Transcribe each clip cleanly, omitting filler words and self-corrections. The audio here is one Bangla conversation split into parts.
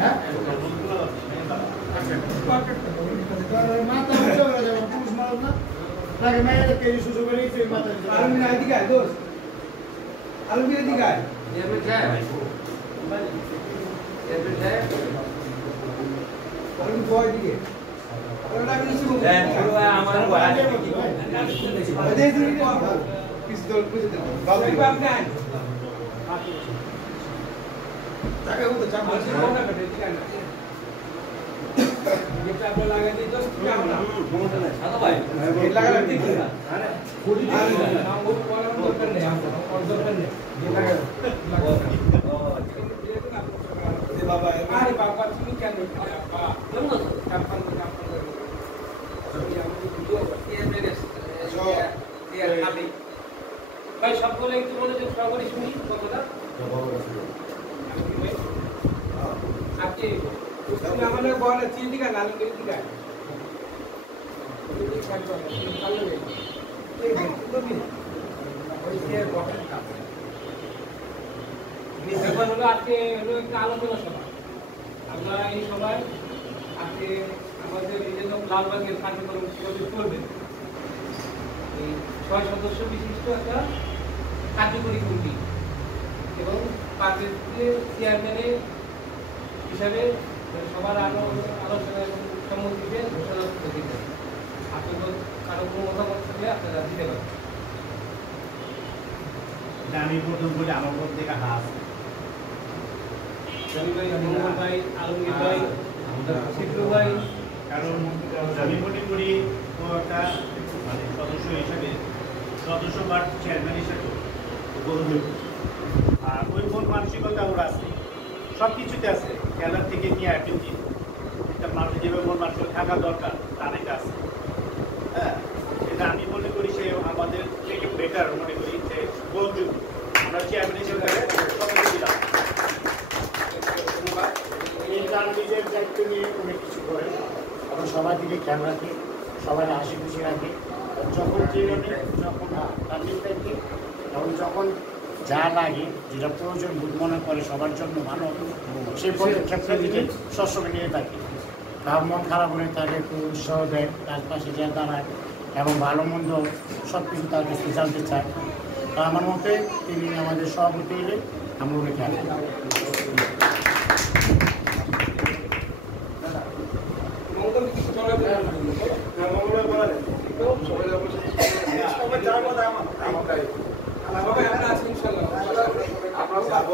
হ্যাঁ মাথা উঁচু হয়ে যাবে পুরুষ মানুষ না তাকে মেয়েদের কেজি সুযোগ করে সেই মাথা আলমিরা এদিকে আয় দোস্ত আলমিরা এদিকে আয় চেয়ারম্যান সাহেব চেয়ারম্যান সাহেব আলমি বয় দিকে ওটা কিছু আমার বয়ান দেই দিই পিস্তল বুঝে দেব বাবু আপনি আয় টাকা কত চাপ আছে কোনটা কাটে ঠিক আছে যেটা আপনি লাগা দিই দোস্ত কি আমরা মোটা না সাদা ভাই এই লাগা লাগতে কি না আরে খুলি দিই না ও কোলার দরকার নেই আমরা ওর দরকার নেই যে লাগা দে বাবা আরে বাবা তুমি কেন বাবা কেমন আছো কাপড় ভাই সবগুলো একটু মনোযোগ সহকারে শুনি কথাটা আপনি আমাদের বলে চিন্তিকা লাল করে দিকা এখন হলো আজকে হলো একটা আলোচনা সভা আমরা এই সভায় আজকে আমাদের বিভিন্ন লালবাগের কার্যক্রম কিভাবে করবেন এই 6 সদস্য বিশিষ্ট একটা কার্যকরী কমিটি এবং পার্টির চেয়ারম্যানের হিসাবে সবার আলোচনায় সম্মতিতে ঘোষণা করে দিবেন। আপনাদের কারো কোনো মতামত থাকলে আপনারা দিতে পারেন। আমি প্রথম বলি আমার মধ্যে থেকে হাস জমি ভাই, মঙ্গল ভাই, আলমগীর ভাই, শিবলু ভাই, কারণ আমি মনে করি ও একটা মানে সদস্য হিসাবে সদস্য বা চেয়ারম্যান হিসাবে আর ওই মন মানসিকতা ওর আছে সব কিছুতে আছে খেলার থেকে নিয়ে অ্যাক্টিভিটি একটা মানুষ যেভাবে মন মানসিকতা থাকা দরকার তার এটা আছে হ্যাঁ এটা আমি মনে করি সে আমাদের থেকে বেটার মনে করি যে বন্ধু আমরা চেয়ারম্যান হিসেবে দিলাম এই তার নিজের দায়িত্ব নিয়ে অনেক কিছু করে এবং সবার দিকে খেয়াল রাখে সবাই হাসি খুশি রাখে যখন যখন তার দায়িত্বে এবং যখন যা লাগে যেটা প্রয়োজন বোধ মনে করে সবার জন্য ভালো সেই পদক্ষেপের দিকে সবসময় নিয়ে থাকি তার মন খারাপ হলে তাকে একটু উৎসাহ দেয় তার পাশে যা দাঁড়ায় এবং ভালো মন্দ সব কিছু তার কাছে জানতে চায় তা আমার মতে তিনি আমাদের সভাপতি হলে আমরা উনি খেয়াল মঙ্গল কিছু চলে মঙ্গল বলা যায় সবাই যার কথা আমারটাই সবাই আমরা আছি ইনশাআল্লাহ আমরা সবার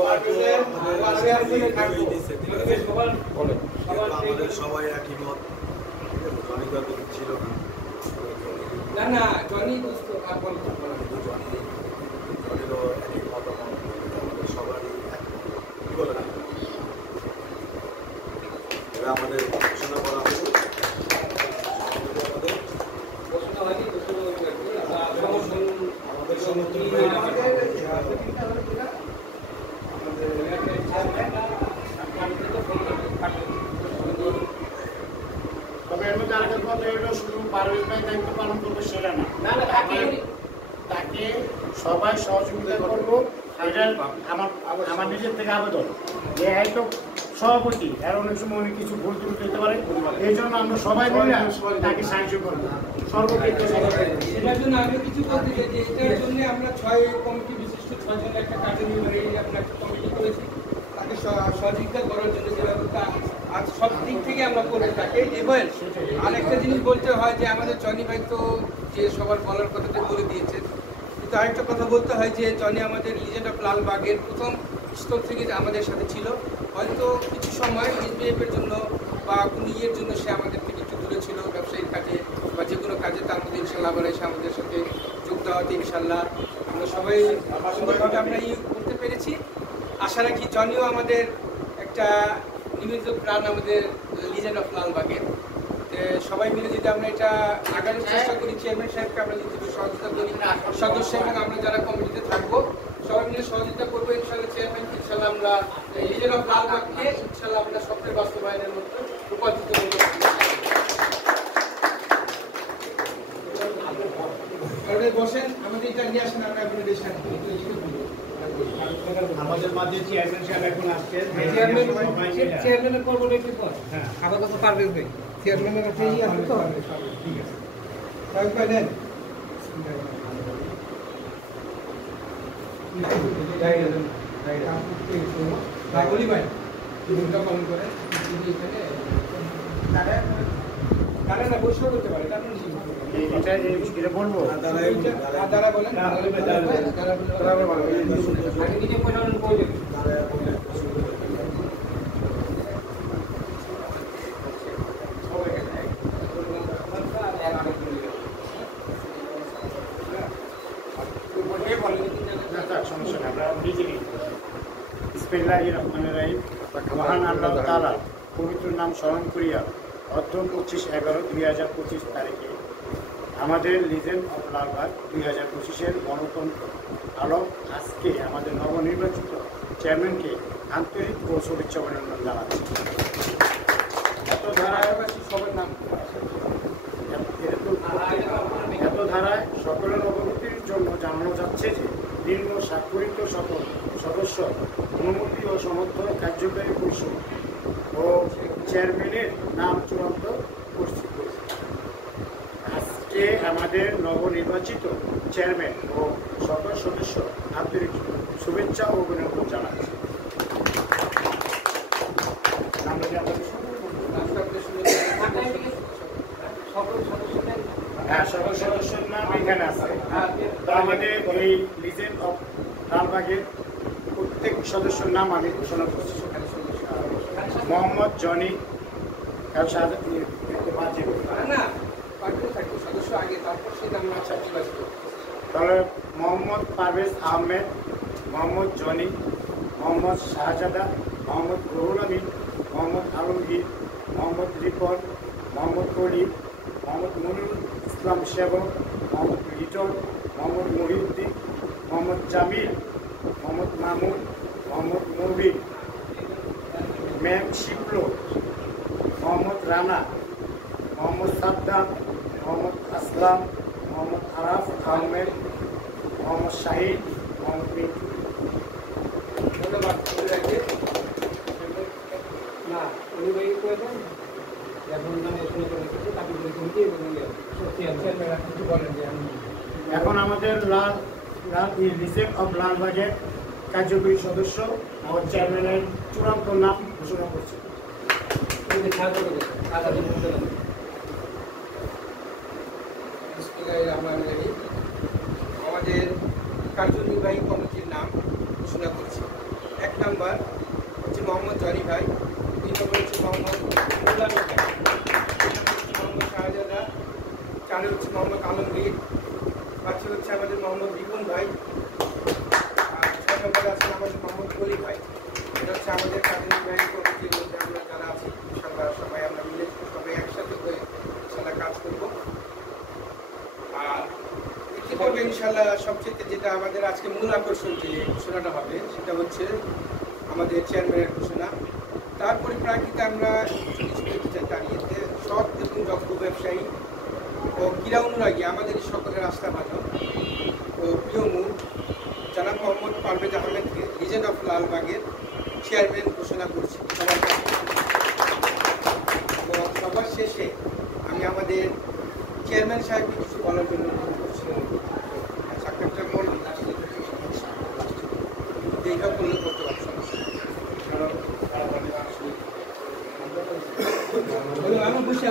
বলে আমাদের সবাই একই মত জনি দল ছিল না না জনি দোস্ত আপন জনিরও একই মতামত আমাদের সবারই কি বলে না এবার আমাদের ঘোষণা করা হবে ঘোষণা হয়নি, ঘোষণা হয়ে আমাদের সমর্থন তবে এর মধ্যে আরেকটা কথা হলো শুধু পারভেজ ভাই দায়িত্ব পালন করবে সেটা না তাকে সবাই সহযোগিতা করবো এটা আমার নিজের থেকে আবেদন যে হয়তো সভাপতি আর অনেক সময় অনেক কিছু ভুল ত্রুটি হতে পারে এই জন্য আমরা সবাই মিলে তাকে সাহায্য করবো সর্বক্ষেত্রে এটার জন্য আমি কিছু বলতে চাই যে এটার জন্য আমরা 6 কমিটি বিশিষ্ট 6 জনের একটা কার্যনির্বাহী আমরা একটা কমিটি করেছি তাকে সহযোগিতা করার জন্য যে ব্যবস্থা আজ সব দিক থেকে আমরা করে থাকি। এবার আরেকটা জিনিস বলতে হয় যে আমাদের জনি ভাই তো যে সবার বলার কথাটা বলে দিয়েছেন, কিন্তু আরেকটা কথা বলতে হয় যে জনি আমাদের লিজেন্ড অফ লালবাগের প্রথম স্তর থেকে আমাদের সাথে ছিল। হয়তো কিছু সময় এসবিএফের জন্য বা কোনো ইয়ের জন্য সে আমাদের থেকে একটু দূরে ছিল ব্যবসায়িক কাজে বা যে কোনো কাজে, তার মধ্যে ইনশাল্লাহ আবার এসে আমাদের সাথে যোগ দেওয়াতে ইনশাল্লাহ আমরা সবাই সুন্দরভাবে আমরা করতে পেরেছি। আশা রাখি জনিও আমাদের একটা নিবেদিত প্রাণ আমাদের লিজেন্ড অফ লালবাগের। সবাই মিলে যদি আমরা এটা আগানোর চেষ্টা করি, চেয়ারম্যান সাহেবকে আমরা যদি সহযোগিতা করি, সদস্য এবং আমরা যারা কমিটিতে থাকবো সবাই মিলে সহযোগিতা করবো ইনশাল্লাহ। চেয়ারম্যান ইনশাল্লাহ আমরা লিজেন্ড অফ লালবাগকে ইনশাল্লাহ আমরা স্বপ্নের বাস্তবায়নের মধ্যে রূপান্তরিত করবো। বসেন, আমাদের এটা নিয়ে আসেন, আমরা আমাদের মাঝে চেয়ারম্যান সাহেব এখন আসছেন। চেয়ারম্যানের পর্বটা একটু পর হ্যাঁ, আবার কথা পারবেন ভাই চেয়ারম্যানের কাছে হবে তো ঠিক আছে। কয়েক ভাই নেন বলি ভাই ভূমিকা পালন করে তারা না বৈঠক করতে পারে তার এটা বলবো তারা বলেন আগে নিজে পয়সা করে দেবেন সমস্যা নেই, আমরা নিজেই বিসমিল্লাহির রহমানির রহিম। মহান আল্লাহ তাআলা পবিত্র নাম স্মরণ করিয়া অর্ধ 25/11/2025 তারিখে আমাদের লিজেন্ড অফ লালবাগ 2025-এর গণতন্ত্র আলো আজকে আমাদের নবনির্বাচিত চেয়ারম্যানকে আন্তরিক ও শুভেচ্ছা অভিনন্দন জানাচ্ছি। এত ধারায় সবার নাম এত ধারায় সকলের অবগতির জন্য জানানো যাচ্ছে যে নিম্ন স্বাক্ষরিত সকল সদস্য অনুমতি ও সমর্থন কার্যকারী পরিষদ ও চেয়ারম্যানের নাম চূড়ান্ত করছি। আজকে আমাদের নবনির্বাচিত চেয়ারম্যান ও সকল সদস্য আন্তরিক শুভেচ্ছা ও অভিনন্দন জানাচ্ছি। আমরা যে আমাদের হ্যাঁ, সকল সদস্যের নাম এখানে আছে। তো আমাদের এই লিজেন্ড অফ লালবাগের প্রত্যেক সদস্যের নাম আমি ঘোষণা করছি। মোহাম্মদ জনি না পার্টি থাকবে সদস্য আগে তারপর সেই নাম তাহলে মোহাম্মদ পারভেজ আহমেদ, মোহাম্মদ জনি, মোহাম্মদ শাহজাদা, মোহাম্মদ রুহুল আমিন, মোহাম্মদ আলমগীর, মোহাম্মদ রিপন, মোহাম্মদ করিম, মোহাম্মদ মনিরুল ইসলাম সেবক, মোহাম্মদ লিটন, মোহাম্মদ মহিউদ্দিন, মোহাম্মদ জামিল, মোহাম্মদ মামুন, মোহাম্মদ মুবিন, ম্যাম শিবলো, মোহাম্মদ রানা, মোহাম্মদ সাদ্দাম, মোহাম্মদ আসলাম, মোহাম্মদ আরাফ আহমেদ, মোহাম্মদ শাহিদ, মোহাম্মদ মিন্টু। ধন্যবাদ না উনি ভাই করে দেন এখন নাম ঘোষণা করে রেখেছে তাকে কমিটি এবং চেয়ারম্যান কিছু বলেন যে আমি এখন আমাদের লিজেন্ড অফ লালবাগের কার্যকরী সদস্য ও চেয়ারম্যানের চূড়ান্ত নাম ঘোষণা করছে। আমাদের কার্যনির্বাহী কমিটির নাম ঘোষণা করছি। 1 নম্বর হচ্ছে মোহাম্মদ জনি ভাই, 2 নম্বর হচ্ছে মোহাম্মদ মোহাম্মদ শাহজাদা, 4 হচ্ছে মোহাম্মদ আলমগীর, 5 হচ্ছে আমাদের মোহাম্মদ রিপন ভাই, আর 6 নম্বরে আছেন আমাদের মোহাম্মদ কলি ভাই। এটা হচ্ছে আমাদের কার্যনির্বাহী কমিটির মধ্যে আমরা যারা আছি ইনশাআল্লাহ সবাই আমরা মিলে সবাই একসাথে হয়ে ইনশাআল্লাহ কাজ করব। আর কি করবে ইনশাআল্লাহ সবচেয়ে যেটা আমাদের আজকে মূল আকর্ষণ যে ঘোষণাটা হবে সেটা হচ্ছে আমাদের চেয়ারম্যানের ঘোষণা। তার পরিপ্রেক্ষিতে আমরা কিছু দেখতে চাই দাঁড়িয়েতে সৎ এবং দক্ষ ব্যবসায়ী ও ক্রীড়া অনুরাগী আমাদের সকলের আস্থা ভাজন ও প্রিয় মূল জনাব মোহাম্মদ পারভেজ আহমেদকে লিজেন্ড অফ লালবাগের চেয়ারম্যান ঘোষণা করছি। সবার শেষে আমি আমাদের চেয়ারম্যান সাহেবকে কিছু বলার জন্য অনুরোধ করছি। সাক্ষাৎটা করুন এইটা করলে করতে পারছি আমি বসে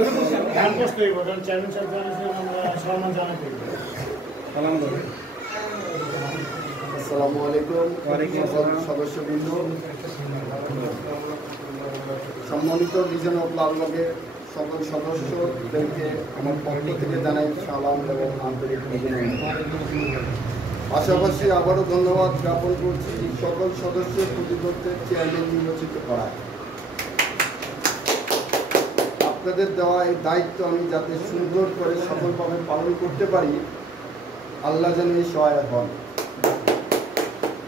ধ্যান করতে হইব, কারণ চেয়ারম্যান সাহেব জানিয়েছেন আমরা সম্মান জানাতে হইব। আসসালামু আলাইকুম সদস্যবৃন্দ, সম্মানিত লিজেন্ড অফ লালবাগের সকল সদস্যদেরকে আমার পক্ষ থেকে জানাই সালাম এবং আন্তরিক অভিনন্দন। পাশাপাশি আবারও ধন্যবাদ জ্ঞাপন করছি সকল সদস্যের প্রতিপক্ষের চেয়ারম্যান নির্বাচিত করায়। আপনাদের দেওয়া এই দায়িত্ব আমি যাতে সুন্দর করে সফলভাবে পালন করতে পারি, আল্লাহ যেন এই সহায়ক হন।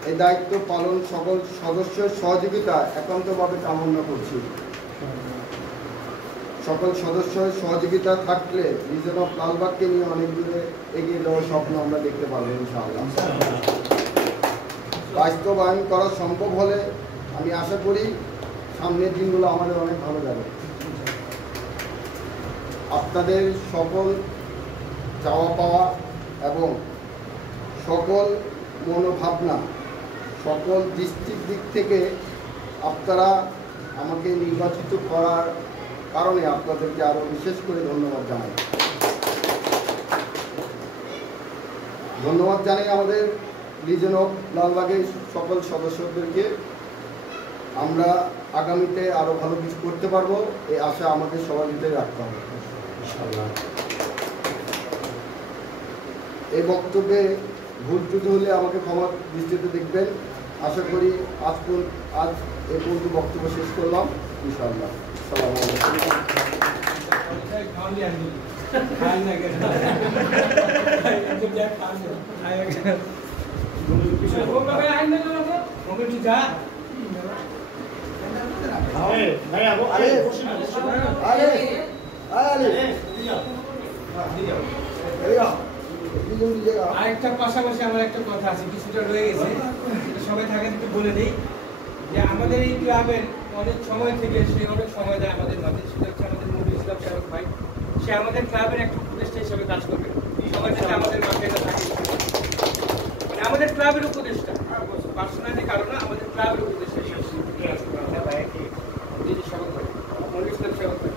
এই দায়িত্ব পালন সকল সদস্যের সহযোগিতা একান্তভাবে কামনা করছি। সকল সদস্যের সহযোগিতা থাকলে লিজেন্ড অফ লালবাগকে নিয়ে অনেক দূরে এগিয়ে যাওয়ার স্বপ্ন আমরা দেখতে পারবো ইনশাআল্লাহ। বাস্তবায়ন করা সম্ভব হলে আমি আশা করি সামনের দিনগুলো আমাদের অনেক ভালো যাবে। আপনাদের সকল চাওয়া পাওয়া এবং সকল মনোভাবনা, সকল দৃষ্টির দিক থেকে আপনারা আমাকে নির্বাচিত করার কারণে আপনাদেরকে আরও বিশেষ করে ধন্যবাদ জানাই। ধন্যবাদ জানাই আমাদের লিজেন্ড অফ লালবাগের সকল সদস্যদেরকে। আমরা আগামীতে আরও ভালো কিছু করতে পারবো, এই আশা আমাদের সবার ভিতরে রাখতে হবে। এই বক্তব্যে ভুল ত্রুটি হলে আমাকে ক্ষমা দৃষ্টিতে দেখবেন। আশা করি আজ এই পর্যন্ত বক্তব্য শেষ করলাম ইনশাআল্লাহ। আসসালামু আলাইকুম। আরেকটা পাশাপাশি আমার একটা কথা আছে, কিছুটা রয়ে গেছে, সবাই থাকে একটু বলে দিই যে আমাদের এই ক্লাবের অনেক সময় থেকে সে অনেক সময় দেয় আমাদের মাঝে, সেটা হচ্ছে আমাদের নবী ইসলাম সাহেব ভাই। সে আমাদের ক্লাবের একটা উপদেষ্টা হিসেবে কাজ করবে, সবার সাথে আমাদের মাঝে এটা থাকে, মানে আমাদের ক্লাবের উপদেষ্টা, পার্সোনালি কারণ না, আমাদের ক্লাবের উপদেষ্টা হিসেবে স্বাগত ভাই, নবী ইসলাম সাহেব ভাই।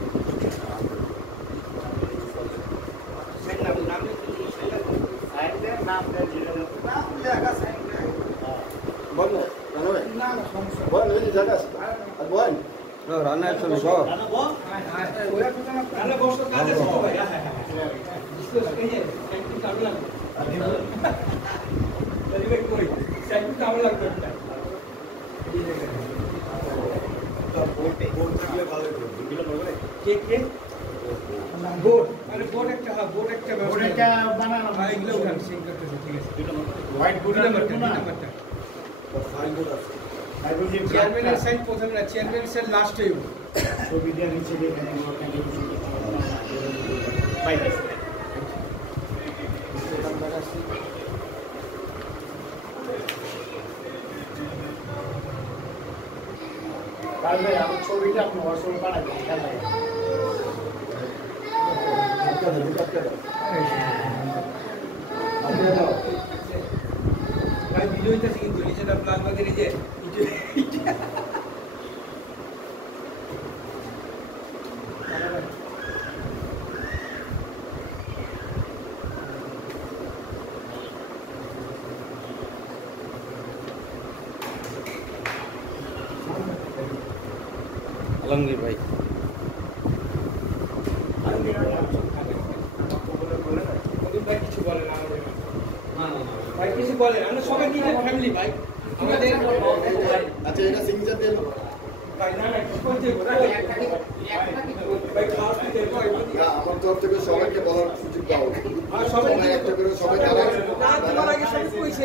চেয়ারম্যানের সাইড প্রথমে না, চেয়ারম্যানের সাইড লাস্টে ছবি দেওয়া নিচে এখানে আমার ছবিটা আপনি হোয়াটসঅ্যাপে পাঠাবেন, খেয়াল ভাই ভিডিও হইতেছে কিন্তু লিজেন্ড অফ লালবাগের এই যে আলমগীর ভাই ভাই কিছু বলেন আমাদের, ভাই কিছু বলেন, আমরা সবাই নিজের ফ্যামিলি ভাই, আমাদের আচ্ছা এটা সিগনেচার দিয়ে দেবো। ভাই না না কিছু বলতে ভাই খাওয়া দিতে ভাই আমার তরফ থেকে সবাইকে বলার সুযোগ দাও। আর সবাই সবাই একটা করে সবাই জানাই। না তোমার আগে সবাই কইছে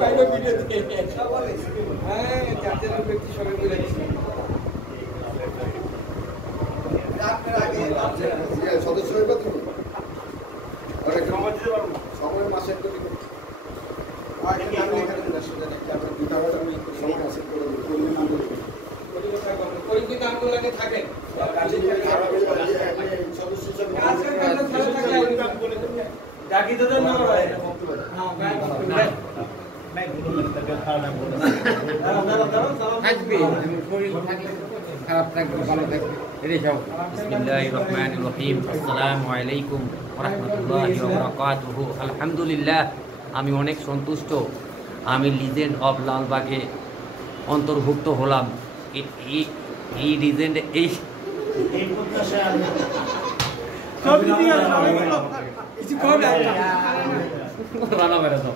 বাইরে ভিডিও দিয়ে হ্যাঁ যাদের ব্যক্তি সবাই বলে দিছি সদস্য হইবা তুমি? সময় মাসে একটা সময় মাসে করে পরিচিত আন্দোলনে থাকেন সদস্য হিসাবে ডাকি তোদের নাম হ্যাঁ খারাপ থাকবে ভালো থাকবে এটাই সব। বিসমিল্লাহির রহমানির রহিম। আসসালামু আলাইকুম ওয়া রাহমাতুল্লাহি ওয়া বারাকাতুহু। আলহামদুলিল্লাহ, আমি অনেক সন্তুষ্ট আমি লিজেন্ড অফ লালবাগে অন্তর্ভুক্ত হলাম। এই লিজেন্ড এই প্রত্যাশা রানা বেড়া দাও।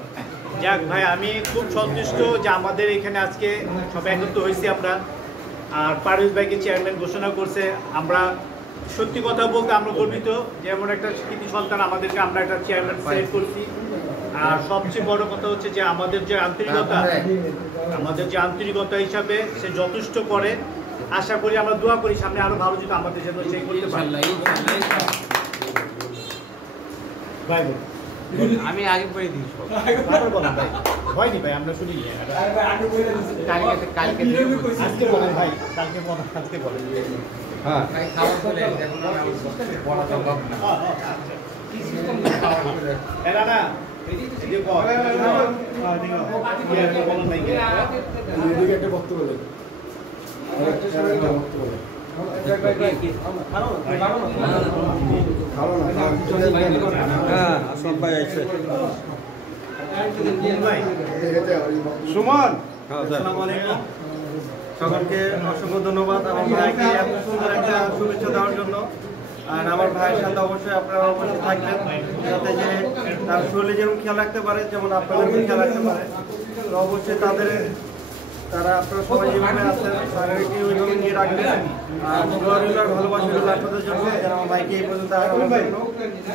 যাক ভাই, আমি খুব সন্তুষ্ট যে আমাদের এখানে আজকে সবাই একত্র হয়েছি আমরা, আর পারভেজ ভাইকে চেয়ারম্যান ঘোষণা করছে। আমরা সত্যি কথা বলতে আমরা গর্বিত, যেমন একটা কৃতি সন্তান আমাদেরকে আমরা একটা চেয়ারম্যান সিলেক্ট করছি। আর সবচেয়ে বড় কথা হচ্ছে যে আমাদের যে আন্তরিকতা হিসাবে সে যথেষ্ট করে। আশা করি, আমরা দোয়া করি সামনে আরো ভালো যদি আমাদের জন্য সেই করতে পারি। ইনশাআল্লাহ। ভাই আমি আগে পড়ে দিই সব। তারপর বলেন ভাই, হয়নি ভাই, আমরা শুনি নি। কালকে আজকে বলেন ভাই, কালকে বলেন, আজকে বলেন। ভাই খাবার চলে এসেছে, এখন আর বলা সম্ভব না। এরা না, এই যে বল। বলেন ভাই, এদিকে একটা বক্তব্য দেন। ভালো না আসলাম ভাই আইছে ভাই, সুমন আসসালামু আলাইকুম সকলকে অসংখ্য ধন্যবাদ আমার ভাইকে এত সুন্দর একটা শুভেচ্ছা দেওয়ার জন্য। আর আমার ভাইয়ের সাথে অবশ্যই আপনারা অবশ্যই থাকবেন, যাতে যে তার শরীরে যেমন খেয়াল রাখতে পারে, যেমন আপনাদের খেয়াল রাখতে পারে। তো অবশ্যই তারা আপনারা সবাই যেভাবে আছেন তাদেরকে ওইভাবে নিয়ে রাখবেন। আর ভালোবাসা রইল আপনাদের জন্য, যেন আমার ভাইকে এই পর্যন্ত আগানোর জন্য।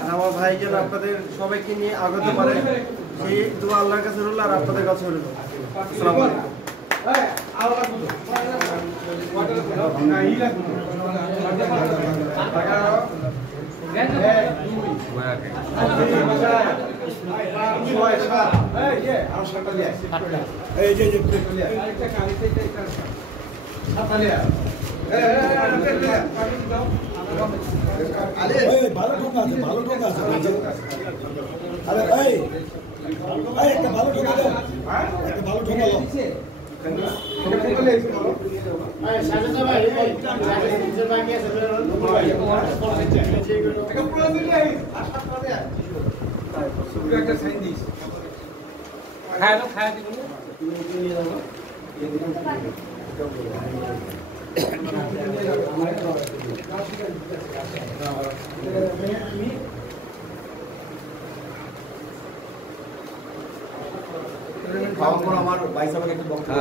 আর আমার ভাই যেন আপনাদের সবাইকে নিয়ে আগাতে পারে, সেই দোয়া আল্লাহর কাছে রইল আর আপনাদের কাছে রইল। আসসালামু আলাইকুম। ভালো ঠোকা আছে, ভালো ঠোকা আছে। আরে ভাই, একটা ভালো ঠোকা দাও, একটা ভালো ঠোকা দাও। সাজেদা ভাই, নিজের বাকি আছে খায় দিব খাওয়ার পর আমার ভাই সাহেবের একটা বক্তব্য।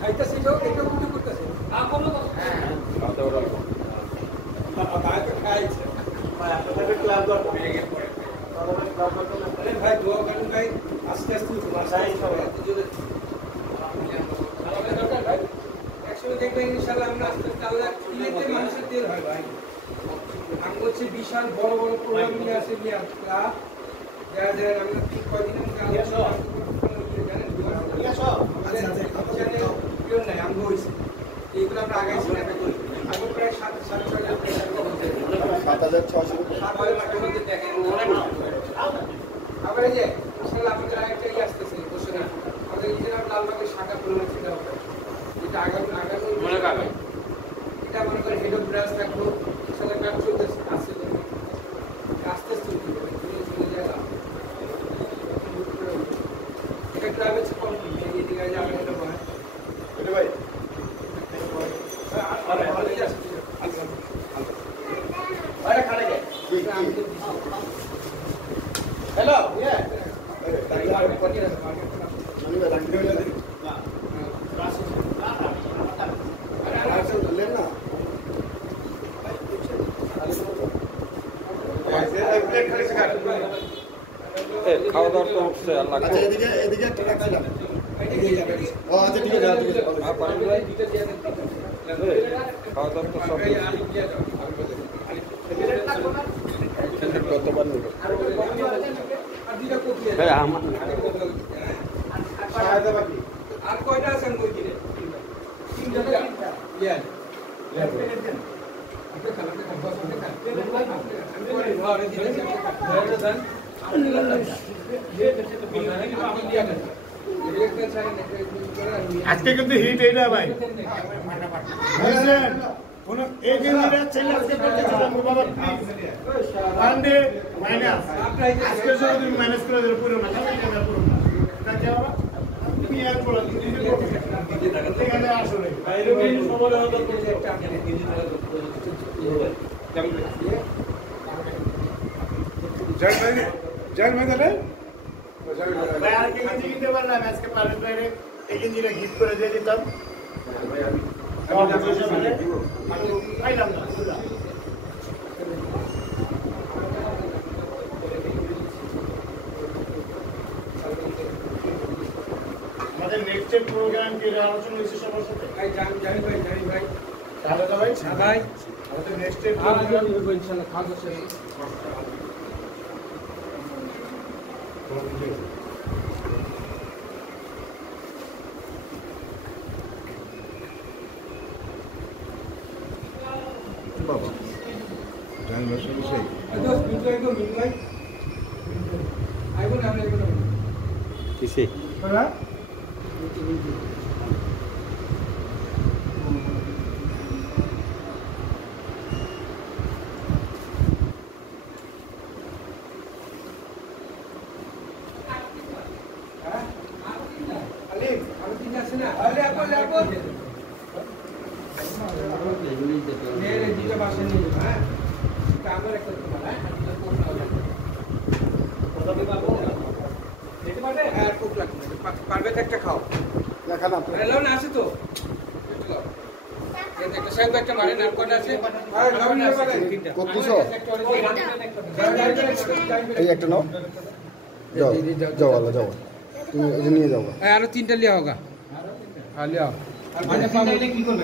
খাইতেছে এটাও এটা মনে করতেছে খাইছে ভাই দোয়া করেন ভাই, আস্তে আস্তে একসঙ্গে দেখবেন ইনশাআল্লাহ আমরা আস্তে আস্তে আল্লাহ ইলেতে মানুষের দেল হয় ভাই। আমি হচ্ছে বিশাল বড় বড় প্রোগ্রাম নিয়ে আসে নিয়ে আপনারা যারা যারা আমরা ঠিক কয়দিনের মধ্যে আলোচনা জানেন কেউ নাই আমি হয়েছে এইগুলো আমরা আগে আগে প্রায় 7,600 দেখেন আবার এই যে ইনশাআল্লাহ আমাদের আরেকটা আসতেছে ঘোষণা, আমাদের ইজরাম লালবাগের শাখা খুলনা ছিল এটা আগামী মনে রাখবেন, এটা মনে করেন হেড অফ ব্রাঞ্চ থাকবো, ইনশাআল্লাহ কাজ চলতেছে আসছে তো আস্তে আস্তে চলে যায় এটা গ্রামে কম এই দিকে যাবেন এটা ভাই এটা ভাই আরে ভালো যাচ্ছে আরে খাড়া যায় হ্যালো ইয়া খাওয়া দাওয়ার তো হচ্ছে আল্লাহ। আচ্ছা এদিকে একটা রাখছিলাম। ও আচ্ছা ঠিক আছে, ঠিক আছে। খাওয়া দাওয়ার তো সব আর কয়টা আছেন বই কিনে তিনটা ইয়া আপনি খাবেন না কম্পাস আপনি খান আমি বলি ঘরে দিয়েছি ঘরে দেন আজকে কিন্তু হিট এইটা ভাই, বুঝছেন? কোনো এজেন্টরা ছেলে আজকে করতে চান বাবা, পান্ডে মাইনাস আজকে যদি ম্যানেজ করে দিলে পুরো না খালি পুরো না তাকে বাবা তুমি আর পড়া দিতে এখানে আসলে বাইরে বেরিয়ে সময় হলো তো একটা জয় ভাই দাদা ভাই আর কি গেঞ্জি কিনতে পারলাম আজকে পারেন বাইরে এই গেঞ্জিটা গিফট করে দিয়ে দিতাম পাইলাম না আমাদের নেক্সট প্রোগ্রাম কি আলোচনা হয়েছে সবার সাথে ভাই জানি ভাই তাহলে তো ভাই ভাই আমাদের নেক্সট ইনশাল্লাহ খাওয়া শেষ বাবা ড্রাইভার সঙ্গে সেই কিসে পারবে একটা খাও দেখান আপনি লাও না আছে তো একটা সাহেব একটা মারে নাম কটা আছে আর লাও না আছে তিনটা কতছো এই একটা নাও যাও যাও আল্লাহ যাও তুমি এই যে নিয়ে যাও আরো তিনটা লিয়া হোগা আর লিয়া আর মানে কি করবে